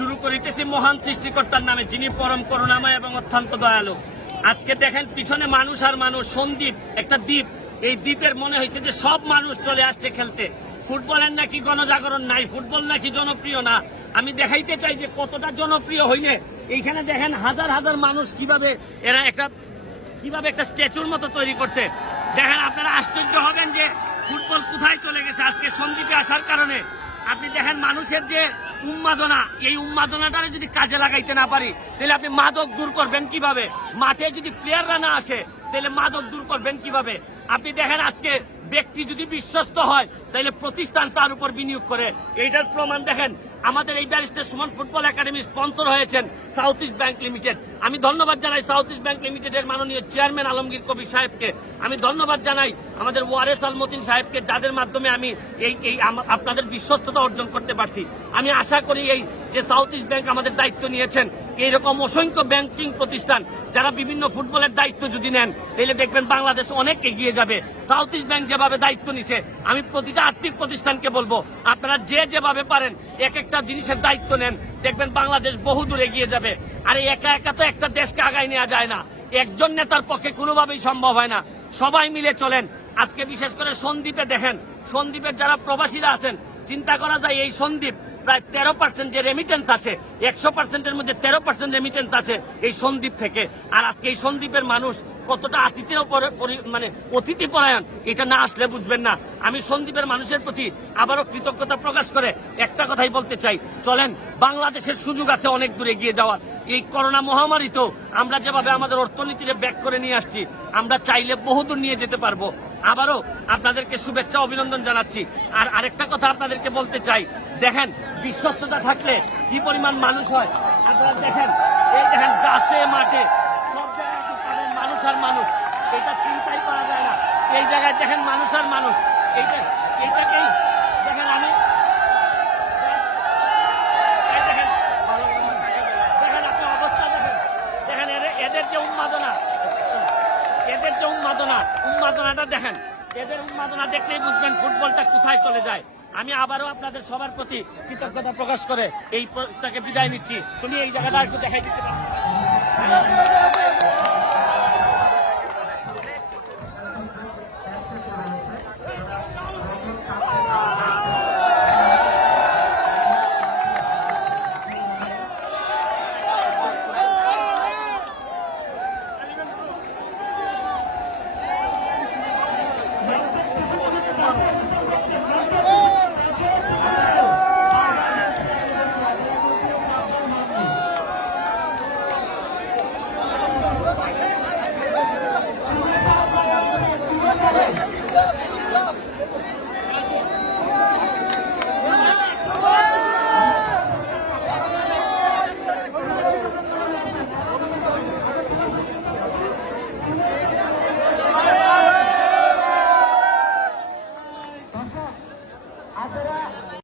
শুরু করিতেছি মহান সৃষ্টিকর্তার নামে, যিনি পরম করুণাময় এবং অত্যন্ত দয়ালু। আজকে দেখেন পিছনে মানুষ আর মানুষ, সন্দীপ, একটা দ্বীপ। এই দ্বীপের মনে হয়েছে যে সব মানুষ চলে আসছে খেলতে। ফুটবলের নাকি গণজাগরণ নাই, ফুটবল নাকি জনপ্রিয় না। আমি দেখাইতে চাই যে কতটা জনপ্রিয় হইলে, এইখানে দেখেন হাজার হাজার মানুষ কীভাবে এরা একটা, কীভাবে একটা স্ট্যাচুর মতো তৈরি করছে। দেখেন আপনারা আশ্চর্য হবেন যে ফুটবল কোথায় চলে গেছে আজকে সন্দীপে আসার কারণে। আপনি দেখেন মানুষের যে উন্মাদনা। এই উন্মাদনাটা যদি কাজে লাগাইতে না পারি, তাহলে আপনি মাদক দূর করবেন কীভাবে? মাঠে যদি প্লেয়াররা না আসে, তাহলে মাদক দূর করবেন কীভাবে? আপনি দেখেন আজকে ব্যক্তি যদি বিশ্বস্ত হয়, তাহলে প্রতিষ্ঠান তার উপর বিনিয়োগ করে। এইটার প্রমাণ দেখেন, আমাদের এই barrister Suman football academy sponsor হয়েছেন সাউথ ইস্ট ব্যাংক লিমিটেড। আমি ধন্যবাদ জানাই সাউথ ইস্ট ব্যাংক লিমিটেডের মাননীয় চেয়ারম্যান আলমগীর কবির সাহেবকে। আমি ধন্যবাদ জানাই আমাদের ওয়ারেস আলমতিন সাহেবকে, যাদের মাধ্যমে আমি এই এই আপনাদের বিশ্বস্ততা অর্জন করতে পারছি। আমি আশা করি এই যে সাউথ ইস্ট ব্যাংক আমাদের দায়িত্ব নিয়েছেন, এইরকম অসংখ্য ব্যাংকিং প্রতিষ্ঠান যারা বিভিন্ন ফুটবলের দায়িত্ব যদি নেন, তাহলে দেখবেন বাংলাদেশ অনেক এগিয়ে যাবে। সাউথ ইস্ট ব্যাংক যেভাবে দায়িত্ব নিছে, আমি প্রতিটা আর্থিক প্রতিষ্ঠানকে বলব, আপনারা যে যেভাবে পারেন, এক একটা জিনিসের দায়িত্ব নেন, দেখবেন বাংলাদেশ বহুদূর এগিয়ে যাবে। আর একা একা তো একটা দেশকে আগায় নেওয়া যায় না। একজন নেতার পক্ষে কোনোভাবেই সম্ভব হয় না। সবাই মিলে চলেন। আজকে বিশেষ করে সন্দ্বীপে দেখেন সন্দ্বীপের যারা প্রবাসীরা আছেন, চিন্তা করা যায় এই সন্দ্বীপ প্রায় তেরো পার্সেন্ট যে রেমিটেন্স আসে, একশো পার্সেন্টের মধ্যে তেরো পার্সেন্ট রেমিটেন্স আসে এই সন্দ্বীপ থেকে। আর আজকে এই সন্দ্বীপের মানুষ কতটা আতিথেয় পরি- মানে অতিথি পরায়ণ, এটা না আসলে বুঝবেন না। আমি সন্দ্বীপের মানুষের প্রতি আবারও কৃতজ্ঞতা প্রকাশ করে একটা কথাই বলতে চাই। চলেন, বাংলাদেশের সুযোগ আছে অনেক দূরে এগিয়ে যাওয়ার। এই করোনা মহামারী তো আমরা যেভাবে আমাদের অর্থনীতিরে ব্যাক করে নিয়ে আসছি, আমরা চাইলে বহুদূর নিয়ে যেতে পারব। আবারও আপনাদেরকে শুভেচ্ছা, অভিনন্দন জানাচ্ছি। আর আরেকটা কথা আপনাদেরকে বলতে চাই। দেখেন বিশ্বস্ততা থাকলে কি পরিমাণ মানুষ হয়? আপনারা দেখেন, এই দেখেন গাছে, মাঠে, সব জায়গায় মানুষ আর মানুষ। এটা চিন্তাই করা যায় না। এই জায়গায় দেখেন মানুষ আর মানুষ। এইটা, এইটাকেই দেখেন আমি দেখেন দেখেন আপনি অবস্থা দেখেন। দেখেন এদের যে উন্মাদনা, এদের যে উন্মাদনা, উন্মাদনাটা দেখেন। এদের উন্মাদনা দেখলেই বুঝবেন ফুটবলটা কোথায় চলে যায়। আমি আবারও আপনাদের সবার প্রতি কৃতজ্ঞতা প্রকাশ করে এই তাকে বিদায় নিচ্ছি। তুমি এই জায়গাটা একটু দেখাই দিতে পারো।